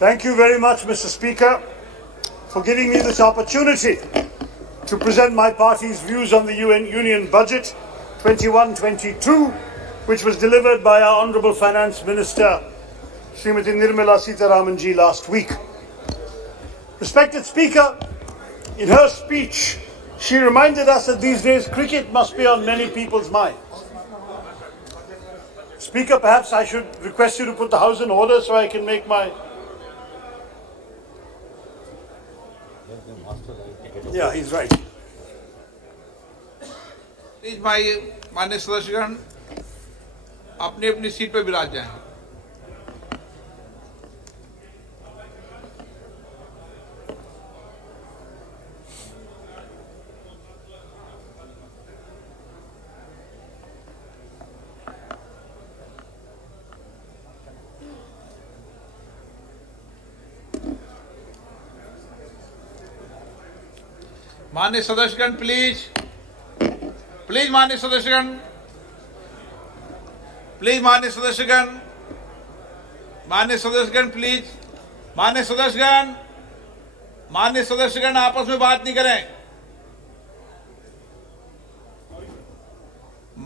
Thank you very much, Mr. Speaker, for giving me this opportunity to present my party's views on the Union Budget 21-22, which was delivered by our Honourable Finance Minister, Srimati Nirmala Sitharamanji, last week. Respected Speaker, in her speech, she reminded us that these days cricket must be on many people's minds. Speaker, perhaps I should request you to put the House in order so I can make my... Yeah, he's right. Please भाई माननीय सदस्यगण अपनी अपनी seat पर विराज जाएं। माननीय सदस्यगण please माननीय सदस्यगण प्लीज माननीय सदस्यगण प्लीज माननीय सदस्यगण आपस में बात नहीं करें।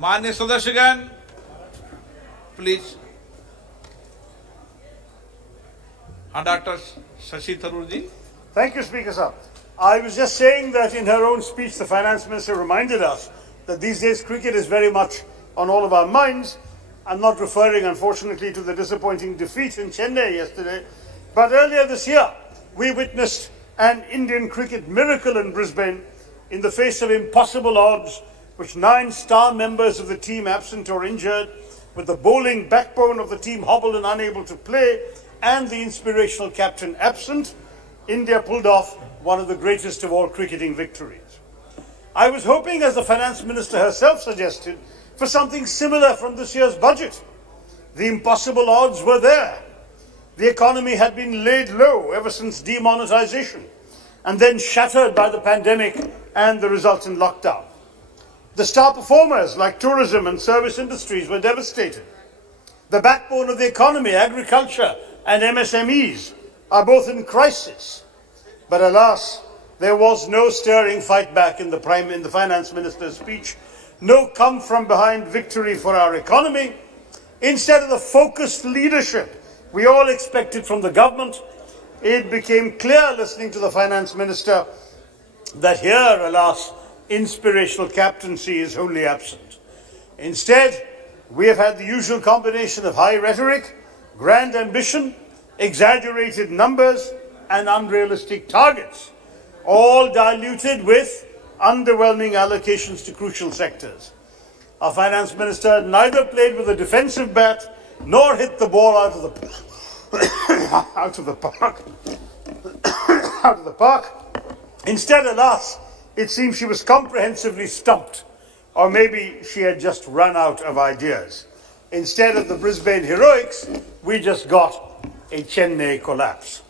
माननीय सदस्यगण प्लीज। हाँ doctor Shashi Tharoor ji. Thank you, Speaker sir. I was just saying that in her own speech, the Finance Minister reminded us that these days cricket is very much on all of our minds. I'm not referring, unfortunately, to the disappointing defeat in Chennai yesterday, but earlier this year, we witnessed an Indian cricket miracle in Brisbane in the face of impossible odds, with 9 star members of the team absent or injured, with the bowling backbone of the team hobbled and unable to play, and the inspirational captain absent. India pulled off one of the greatest of all cricketing victories. I was hoping, as the Finance Minister herself suggested, for something similar from this year's budget. The impossible odds were there. The economy had been laid low ever since demonetisation, and then shattered by the pandemic and the resultant lockdown. The star performers like tourism and service industries were devastated. The backbone of the economy, agriculture and MSMEs, are both in crisis. But alas, there was no stirring fight back in the Finance Minister's speech, no come from behind victory for our economy. Instead of the focused leadership we all expected from the government, it became clear listening to the Finance Minister that here, alas, inspirational captaincy is wholly absent. Instead, we have had the usual combination of high rhetoric, grand ambition, exaggerated numbers and unrealistic targets, all diluted with underwhelming allocations to crucial sectors. Our Finance Minister neither played with a defensive bat nor hit the ball out of the park. Instead, alas, it seems she was comprehensively stumped, or maybe she had just run out of ideas. Instead of the Brisbane heroics, we just got a Chennai collapse.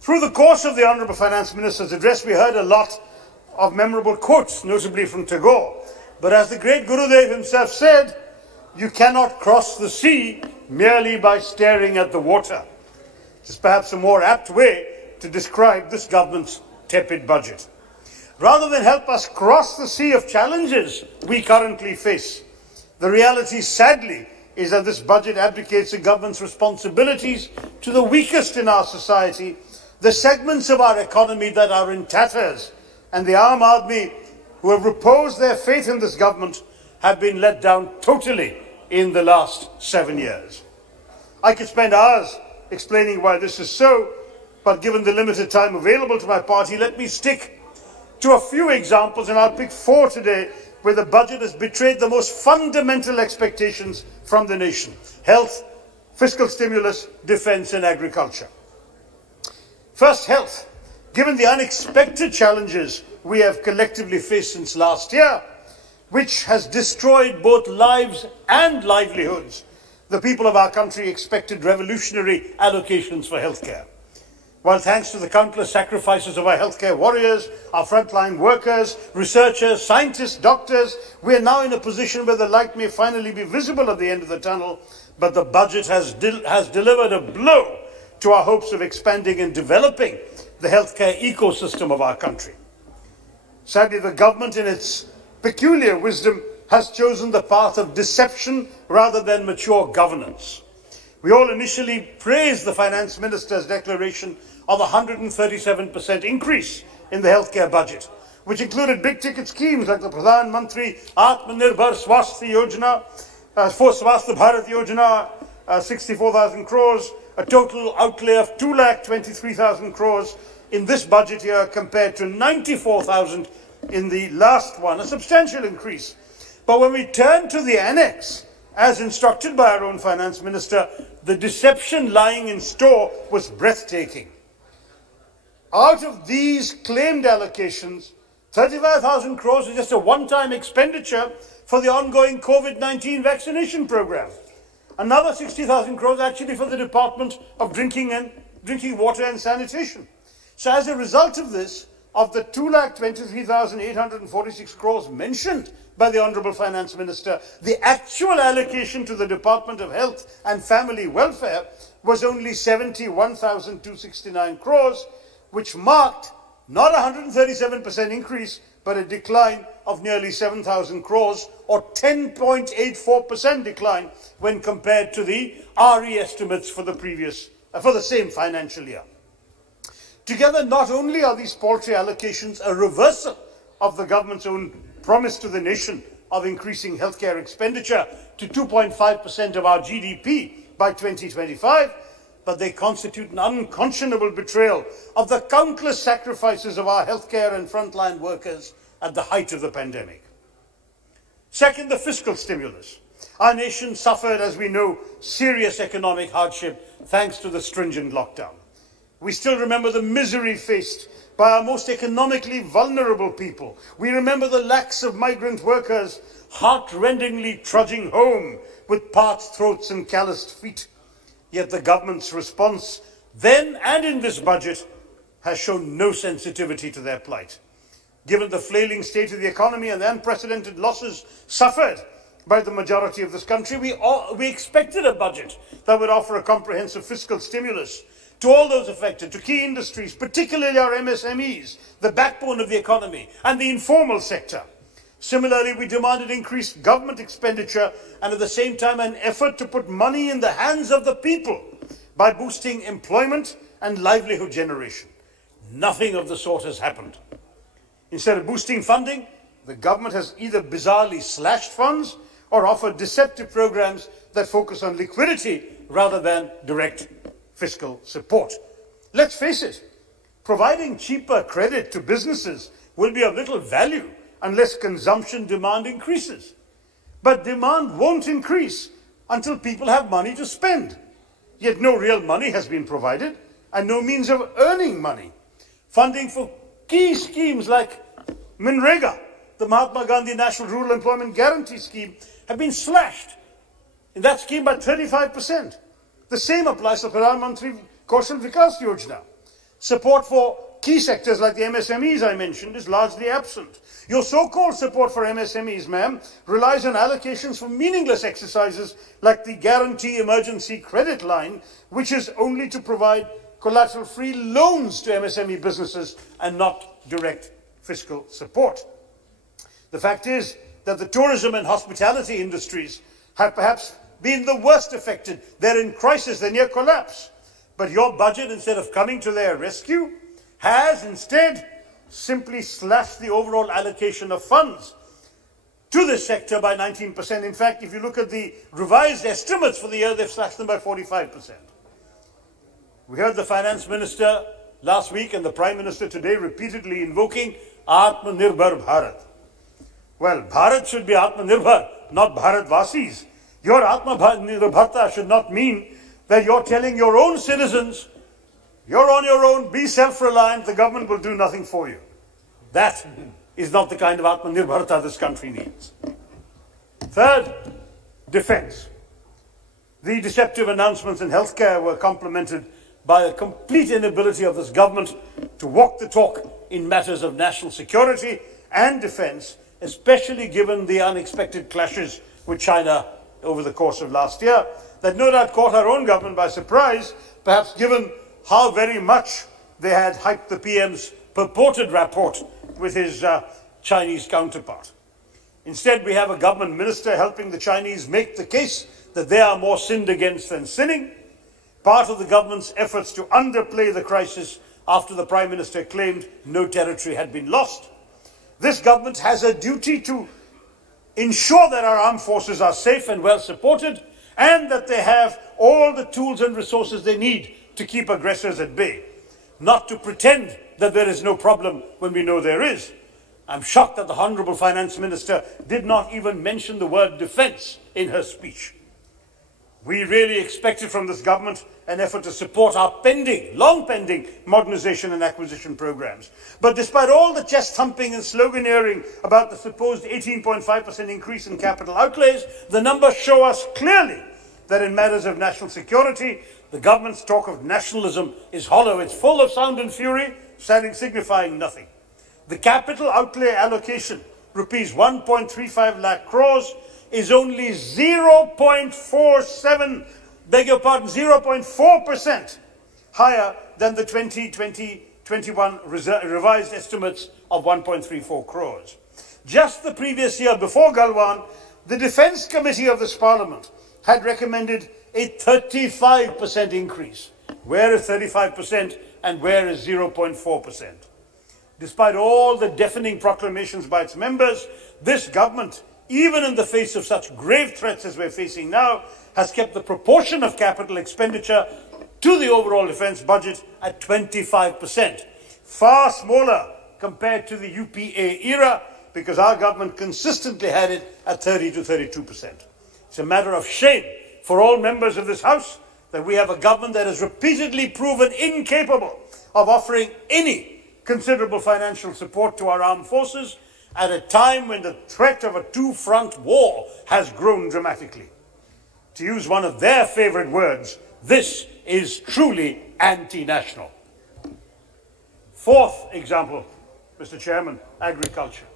Through the course of the Honourable Finance Minister's address, we heard a lot of memorable quotes, notably from Tagore. But as the great Gurudev himself said, you cannot cross the sea merely by staring at the water. It is perhaps a more apt way to describe this government's tepid budget. Rather than help us cross the sea of challenges we currently face, the reality, sadly, is that this budget abdicates the government's responsibilities to the weakest in our society, the segments of our economy that are in tatters, and the Aam Aadmi who have reposed their faith in this government have been let down totally in the last 7 years. I could spend hours explaining why this is so, but given the limited time available to my party, let me stick to a few examples, and I'll pick 4 today where the budget has betrayed the most fundamental expectations from the nation: health, fiscal stimulus, defence and agriculture. First, health. Given the unexpected challenges we have collectively faced since last year, which has destroyed both lives and livelihoods, the people of our country expected revolutionary allocations for healthcare. While thanks to the countless sacrifices of our healthcare warriors, our frontline workers, researchers, scientists, doctors, we are now in a position where the light may finally be visible at the end of the tunnel, but the budget has delivered a blow to our hopes of expanding and developing the healthcare ecosystem of our country. Sadly, the government, in its peculiar wisdom, has chosen the path of deception rather than mature governance. We all initially praised the Finance Minister's declaration of a 137% increase in the healthcare budget, which included big-ticket schemes like the Pradhan Mantri Atmanirbhar Swasthya Yojana, for Swasthya Bharat Yojana, 64,000 crores, a total outlay of 2,23,000 crores in this budget year compared to 94,000 in the last one, a substantial increase. But when we turn to the annex, as instructed by our own Finance Minister, the deception lying in store was breathtaking. Out of these claimed allocations, 35,000 crores is just a one-time expenditure for the ongoing COVID-19 vaccination program. Another 60,000 crores actually for the Department of Drinking Water and Sanitation. So as a result of this, of the 2,23,846 crores mentioned by the Honourable Finance Minister, the actual allocation to the Department of Health and Family Welfare was only 71,269 crores, which marked not a 137% increase, but a decline of nearly 7,000 crores, or 10.84% decline when compared to the RE estimates for the same financial year. Together, not only are these paltry allocations a reversal of the government's own promise to the nation of increasing healthcare expenditure to 2.5% of our GDP by 2025, but they constitute an unconscionable betrayal of the countless sacrifices of our healthcare and frontline workers at the height of the pandemic. Second, the fiscal stimulus. Our nation suffered, as we know, serious economic hardship thanks to the stringent lockdown. We still remember the misery faced by our most economically vulnerable people. We remember the lakhs of migrant workers heart-rendingly trudging home with parched throats and calloused feet. Yet the government's response then and in this budget has shown no sensitivity to their plight. Given the flailing state of the economy and the unprecedented losses suffered by the majority of this country, we expected a budget that would offer a comprehensive fiscal stimulus to all those affected, to key industries, particularly our MSMEs, the backbone of the economy, and the informal sector. Similarly, we demanded increased government expenditure and at the same time an effort to put money in the hands of the people by boosting employment and livelihood generation. Nothing of the sort has happened. Instead of boosting funding, the government has either bizarrely slashed funds or offered deceptive programs that focus on liquidity rather than direct fiscal support. Let's face it, providing cheaper credit to businesses will be of little value unless consumption demand increases. But demand won't increase until people have money to spend. Yet no real money has been provided and no means of earning money. Funding for key schemes like Manrega, the Mahatma Gandhi National Rural Employment Guarantee Scheme, have been slashed in that scheme by 35%. The same applies to Pradhan Mantri Kaushal Vikas Yojana. Support for key sectors like the MSMEs I mentioned is largely absent. Your so-called support for MSMEs, ma'am, relies on allocations for meaningless exercises like the Guarantee Emergency Credit Line, which is only to provide collateral-free loans to MSME businesses and not direct fiscal support. The fact is that the tourism and hospitality industries have perhaps been the worst affected. They're in crisis, they're near collapse. But your budget, instead of coming to their rescue, has instead simply slashed the overall allocation of funds to this sector by 19%. In fact, if you look at the revised estimates for the year, they've slashed them by 45%. We heard the Finance Minister last week and the Prime Minister today repeatedly invoking Atmanirbhar Bharat. Well, Bharat should be Atmanirbhar, not Bharatvasis. Your Atmanirbharta should not mean that you're telling your own citizens, you're on your own, be self-reliant, the government will do nothing for you. That is not the kind of Atmanirbharta this country needs. Third, defense. The deceptive announcements in healthcare were complemented by a complete inability of this government to walk the talk in matters of national security and defense, especially given the unexpected clashes with China over the course of last year that no doubt caught our own government by surprise, perhaps given how very much they had hyped the PM's purported rapport with his Chinese counterpart. Instead, we have a government minister helping the Chinese make the case that they are more sinned against than sinning, part of the government's efforts to underplay the crisis after the Prime Minister claimed no territory had been lost. This government has a duty to ensure that our armed forces are safe and well supported, and that they have all the tools and resources they need to keep aggressors at bay, not to pretend that there is no problem when we know there is. I'm shocked that the Honourable Finance Minister did not even mention the word defence in her speech. We really expected from this government an effort to support our long pending modernisation and acquisition programmes. But despite all the chest thumping and sloganeering about the supposed 18.5% increase in capital outlays, the numbers show us clearly that in matters of national security, the government's talk of nationalism is hollow. It's full of sound and fury, signifying nothing. The capital outlay allocation, rupees 1.35 lakh crores, is only 0.4% higher than the 2020-21 revised estimates of 1.34 crores. Just the previous year, before Galwan, the Defence Committee of this Parliament had recommended a 35% increase. Where is 35% and where is 0.4%? Despite all the deafening proclamations by its members, this government, even in the face of such grave threats as we're facing now, has kept the proportion of capital expenditure to the overall defence budget at 25%, far smaller compared to the UPA era, because our government consistently had it at 30 to 32%. It's a matter of shame for all members of this House that we have a government that has repeatedly proven incapable of offering any considerable financial support to our armed forces at a time when the threat of a two-front war has grown dramatically. To use one of their favourite words, this is truly anti-national. Fourth example, Mr. Chairman, agriculture.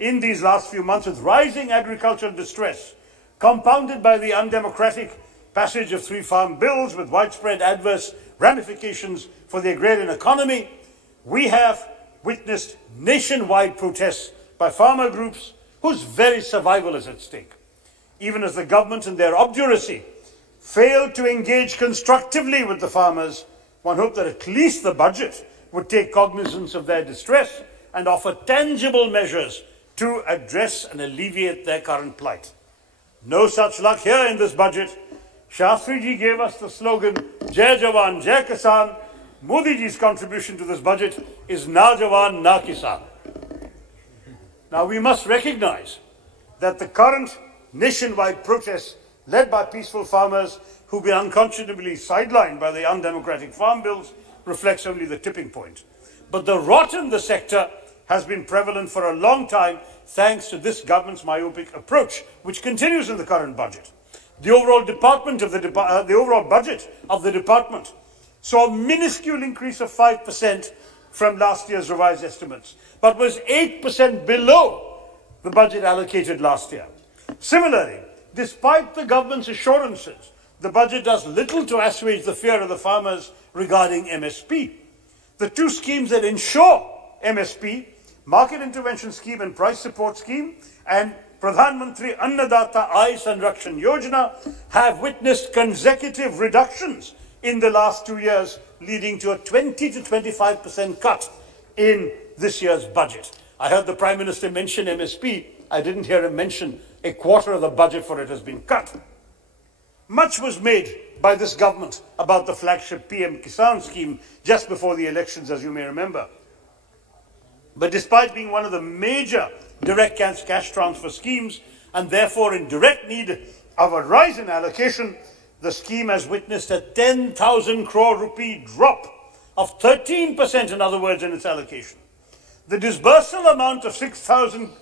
In these last few months, with rising agricultural distress, compounded by the undemocratic passage of 3 farm bills with widespread adverse ramifications for the agrarian economy, we have witnessed nationwide protests by farmer groups whose very survival is at stake. Even as the government in their obduracy failed to engage constructively with the farmers, one hoped that at least the budget would take cognizance of their distress and offer tangible measures to address and alleviate their current plight. No such luck here in this budget. Shastri ji gave us the slogan, Jai Jawan, Jai Kisan. Modi ji's contribution to this budget is Na Jawan, Na Kisan. Now we must recognize that the current nationwide protests led by peaceful farmers who've been unconscionably sidelined by the undemocratic farm bills reflects only the tipping point. But the rot in the sector has been prevalent for a long time thanks to this government's myopic approach, which continues in the current budget. The overall budget of the department saw a minuscule increase of 5% from last year's revised estimates, but was 8% below the budget allocated last year. Similarly, despite the government's assurances, the budget does little to assuage the fear of the farmers regarding MSP. The two schemes that ensure MSP, Market Intervention Scheme and Price Support Scheme, and Pradhan Mantri Annadata Aay Sanrakshan Yojana, have witnessed consecutive reductions in the last 2 years, leading to a 20 to 25% cut in this year's budget. I heard the Prime Minister mention MSP. I didn't hear him mention a quarter of the budget for it has been cut. Much was made by this government about the flagship PM Kisan scheme just before the elections, as you may remember. But despite being one of the major direct cash transfer schemes, and therefore in direct need of a rise in allocation, the scheme has witnessed a 10,000 crore rupee drop of 13%, in other words, in its allocation. The disbursal amount of 6,000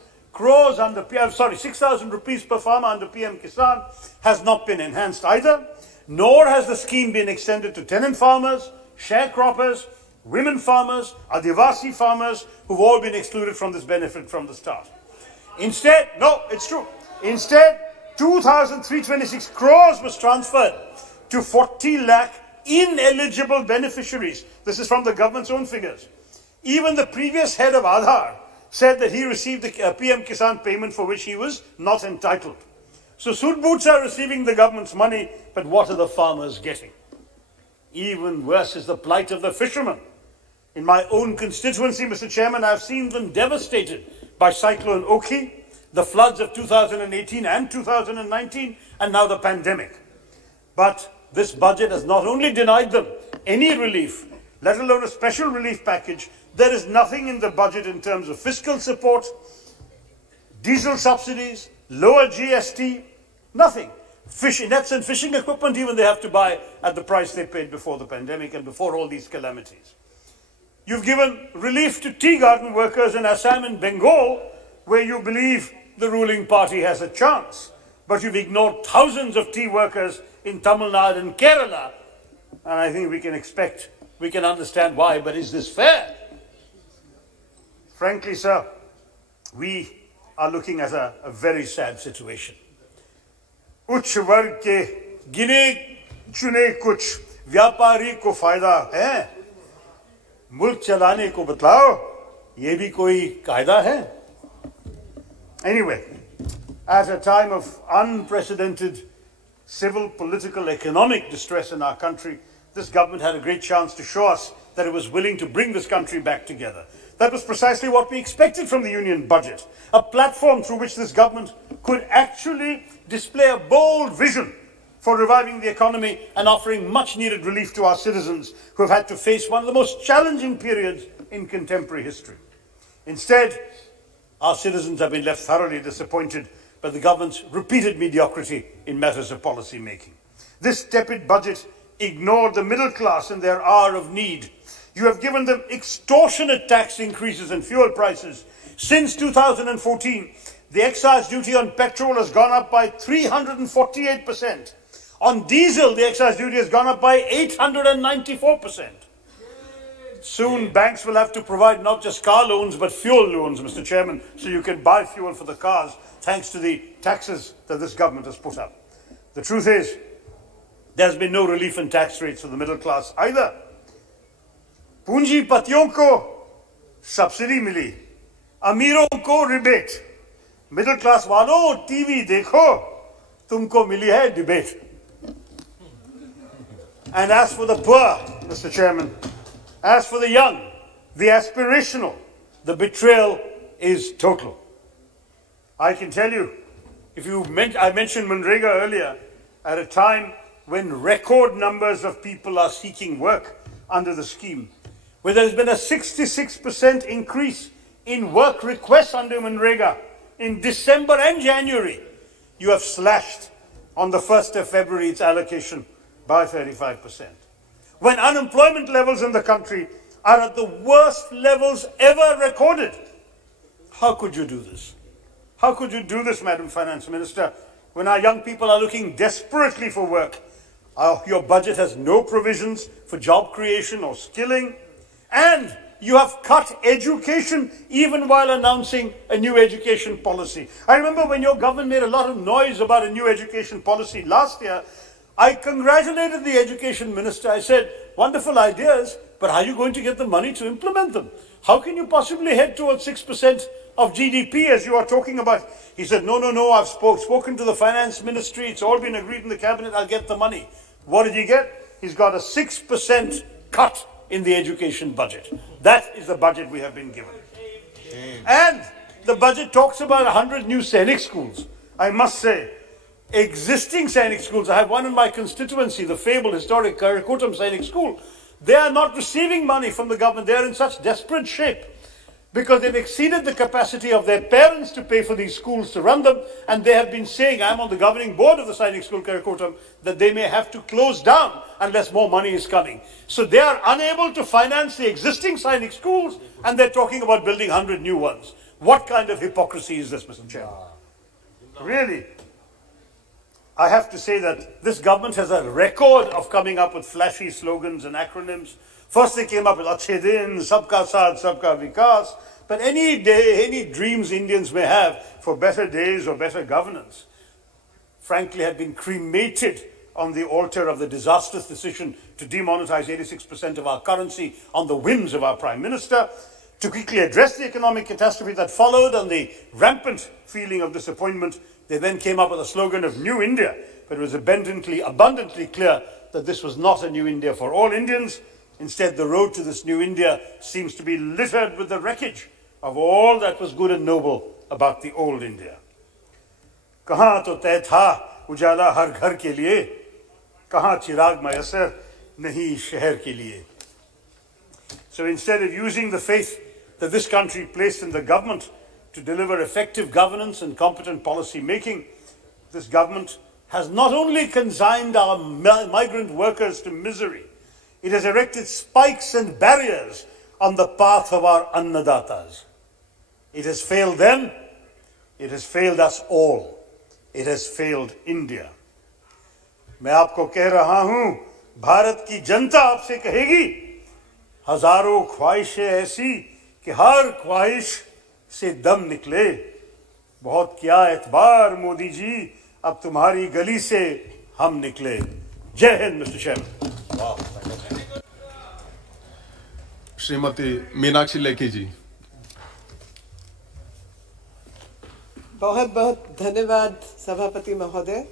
rupees per farmer under PM Kisan has not been enhanced either, nor has the scheme been extended to tenant farmers, sharecroppers, women farmers, Adivasi farmers, who've all been excluded from this benefit from the start. Instead, no, it's true. Instead, 2,326 crores was transferred to 40 lakh ineligible beneficiaries. This is from the government's own figures. Even the previous head of Aadhaar said that he received the PM Kisan payment for which he was not entitled. So suit boots are receiving the government's money, but what are the farmers getting? Even worse is the plight of the fishermen. In my own constituency, Mr. Chairman, I've seen them devastated by Cyclone Oki, the floods of 2018 and 2019, and now the pandemic. But this budget has not only denied them any relief, let alone a special relief package. There is nothing in the budget in terms of fiscal support, diesel subsidies, lower GST, nothing. Nets and fishing equipment even they have to buy at the price they paid before the pandemic and before all these calamities. You've given relief to tea garden workers in Assam and Bengal, where you believe the ruling party has a chance. But you've ignored thousands of tea workers in Tamil Nadu and Kerala. And I think we can understand why, but is this fair? Frankly, sir, we are looking at a very sad situation. उच्च वर्ग के गिने चुने कुछ व्यापारी को फायदा है, मुल्क चलाने को बतलाओ, ये भी कोई कायदा है? Anyway, at a time of unprecedented civil, political, economic distress in our country, this government had a great chance to show us that it was willing to bring this country back together. That was precisely what we expected from the union budget, a platform through which this government could actually display a bold vision for reviving the economy and offering much needed relief to our citizens who have had to face one of the most challenging periods in contemporary history. Instead, our citizens have been left thoroughly disappointed by the government's repeated mediocrity in matters of policy making. This tepid budget ignored the middle class in their hour of need. You have given them extortionate tax increases and fuel prices. Since 2014, the excise duty on petrol has gone up by 348%. On diesel, the excise duty has gone up by 894%. Soon, banks will have to provide not just car loans, but fuel loans, Mr. Chairman, so you can buy fuel for the cars, thanks to the taxes that this government has put up. The truth is, there's been no relief in tax rates for the middle class either. पूंजीपतियों को subsidy मिली, अमीरों को rebate, middle class वालों TV देखो, तुमको मिली है debate. And as for the poor, Mr. Chairman, as for the young, the aspirational, the betrayal is total. I can tell you, I mentioned Manrega earlier, at a time when record numbers of people are seeking work under the scheme, where there's been a 66% increase in work requests under Manrega in December and January, you have slashed on the 1st of February its allocation by 35%. When unemployment levels in the country are at the worst levels ever recorded. How could you do this? How could you do this, Madam Finance Minister, when our young people are looking desperately for work? Your budget has no provisions for job creation or skilling, and you have cut education even while announcing a new education policy. I remember when your government made a lot of noise about a new education policy last year, I congratulated the education minister. I said, wonderful ideas, but how are you going to get the money to implement them? How can you possibly head towards 6% of GDP as you are talking about? He said, no, I've spoken to the finance ministry. It's all been agreed in the cabinet. I'll get the money. What did he get? He's got a 6% cut in the education budget. That is the budget we have been given. And the budget talks about 100 new Sainik schools. I must say, existing Sainik schools, I have one in my constituency, the fabled historic Karakotam Sainik School. They are not receiving money from the government. They are in such desperate shape because they've exceeded the capacity of their parents to pay for these schools to run them. And they have been saying, I'm on the governing board of the Sainik School Karakotam, that they may have to close down unless more money is coming. So they are unable to finance the existing Sainik schools and they're talking about building 100 new ones. What kind of hypocrisy is this, Mr. Chairman? Really? I have to say that this government has a record of coming up with flashy slogans and acronyms. First they came up with Achhe Din, Sabka Saath, Sabka Vikas. But any day, any dreams Indians may have for better days or better governance, frankly, have been cremated on the altar of the disastrous decision to demonetize 86% of our currency on the whims of our Prime Minister, to quickly address the economic catastrophe that followed and the rampant feeling of disappointment. They then came up with a slogan of New India, but it was abundantly clear that this was not a new India for all Indians. Instead, the road to this new India seems to be littered with the wreckage of all that was good and noble about the old India. कहाँ तो तय था उजाला हर घर के लिए, कहाँ चिराग मयसर नहीं शहर के लिए. So instead of using the faith that this country placed in the government to deliver effective governance and competent policy making, this government has not only consigned our migrant workers to misery, it has erected spikes and barriers on the path of our annadatas. It has failed them, it has failed us all. It has failed India. मैं आपको कह रहा हूं, भारत की जनता आपसे कहेगी, हजारों ख्वाहिशें ऐसी कि हर ख्वाहिश से दम निकले. बहुत किया एतबार मोदी जी, अब तुम्हारी गली से हम निकले. जय हिंद मिस्टर चेयरमैन. श्रीमती मीनाक्षी लेखी जी. बहुत बहुत धन्यवाद सभापति महोदय.